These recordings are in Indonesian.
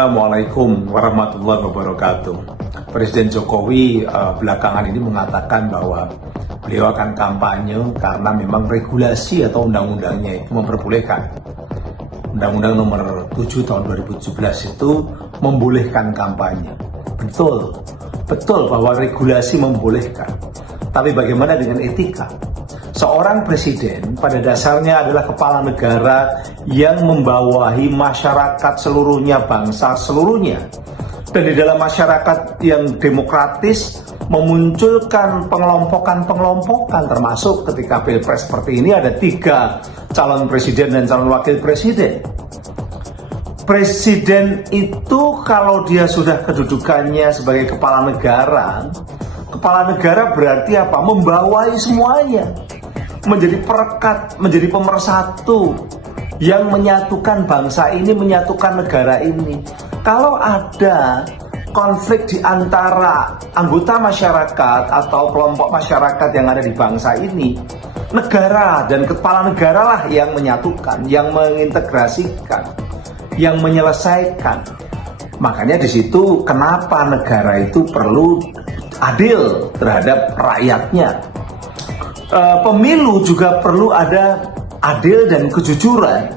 Assalamualaikum warahmatullahi wabarakatuh. Presiden Jokowi belakangan ini mengatakan bahwa beliau akan kampanye karena memang regulasi atau undang-undangnya itu memperbolehkan. Undang-Undang nomor 7 tahun 2017 itu membolehkan kampanye. Betul bahwa regulasi membolehkan. Tapi bagaimana dengan etika? Seorang presiden pada dasarnya adalah kepala negara yang membawahi masyarakat seluruhnya, bangsa seluruhnya. Dan di dalam masyarakat yang demokratis memunculkan pengelompokan termasuk ketika pilpres seperti ini ada 3 calon presiden dan calon wakil presiden. Presiden itu kalau dia sudah kedudukannya sebagai kepala negara berarti apa? Membawahi semuanya. Menjadi perekat, menjadi pemersatu yang menyatukan bangsa ini, menyatukan negara ini. Kalau ada konflik di antara anggota masyarakat atau kelompok masyarakat yang ada di bangsa ini, negara dan kepala negara lah yang menyatukan, yang mengintegrasikan, yang menyelesaikan. Makanya di situ kenapa negara itu perlu adil terhadap rakyatnya. Pemilu juga perlu ada adil dan kejujuran.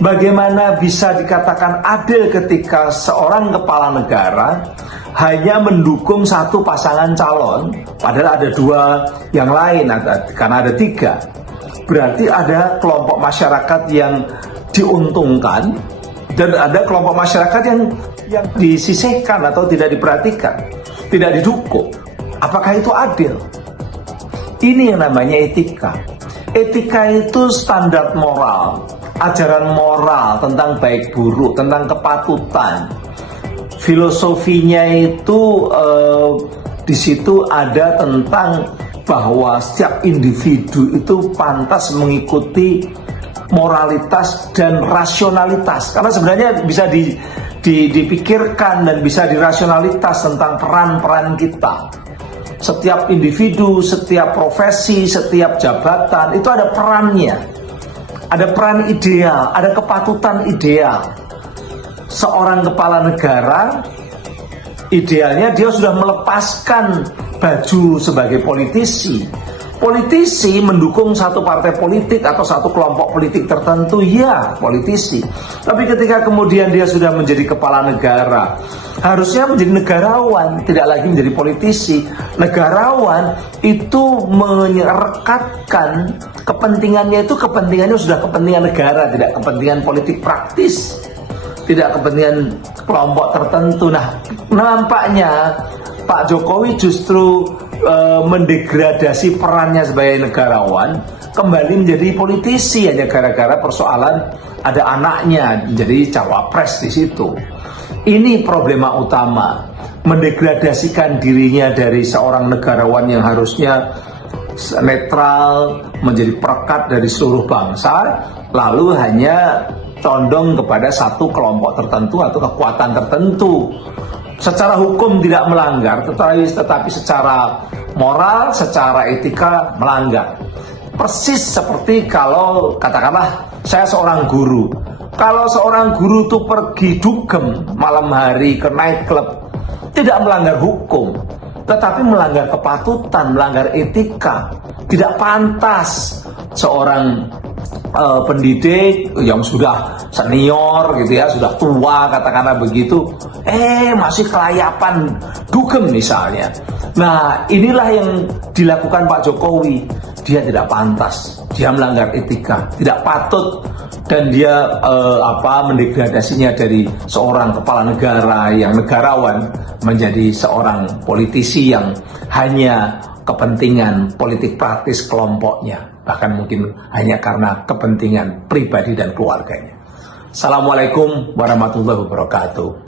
Bagaimana bisa dikatakan adil ketika seorang kepala negara hanya mendukung satu pasangan calon, padahal ada 2 yang lain, karena ada 3. Berarti ada kelompok masyarakat yang diuntungkan dan ada kelompok masyarakat yang disisihkan atau tidak diperhatikan, tidak didukung. Apakah itu adil? Ini yang namanya etika. Etika itu standar moral, ajaran moral tentang baik buruk, tentang kepatutan. Filosofinya itu di situ ada tentang bahwa setiap individu itu pantas mengikuti moralitas dan rasionalitas. Karena sebenarnya bisa dipikirkan dan bisa dirasionalitas tentang peran-peran kita. Setiap individu, setiap profesi, setiap jabatan itu ada perannya. Ada peran ideal, ada kepatutan ideal. Seorang kepala negara idealnya dia sudah melepaskan baju sebagai politisi. Politisi mendukung satu partai politik atau satu kelompok politik tertentu, ya politisi. Tapi ketika kemudian dia sudah menjadi kepala negara, harusnya menjadi negarawan, tidak lagi menjadi politisi. Negarawan itu merekatkan kepentingannya sudah kepentingan negara, tidak kepentingan politik praktis, tidak kepentingan kelompok tertentu. Nah, nampaknya Pak Jokowi justru mendegradasi perannya sebagai negarawan, kembali menjadi politisi hanya gara-gara persoalan ada anaknya jadi cawapres di situ. Ini problema utama, mendegradasikan dirinya dari seorang negarawan yang harusnya netral, menjadi perekat dari seluruh bangsa, lalu hanya condong kepada satu kelompok tertentu atau kekuatan tertentu. Secara hukum tidak melanggar, tetapi secara moral, secara etika melanggar. Persis seperti kalau katakanlah saya seorang guru. Kalau seorang guru itu pergi dugem malam hari ke nightclub, tidak melanggar hukum, tetapi melanggar kepatutan, melanggar etika. Tidak pantas seorang pendidik yang sudah senior gitu ya, sudah tua katakanlah begitu, masih kelayapan dugem misalnya. Nah, inilah yang dilakukan Pak Jokowi. Dia tidak pantas, dia melanggar etika, tidak patut, dan dia mendegradasinya dari seorang kepala negara yang negarawan menjadi seorang politisi yang hanya kepentingan politik praktis kelompoknya, bahkan mungkin hanya karena kepentingan pribadi dan keluarganya. Assalamualaikum warahmatullahi wabarakatuh.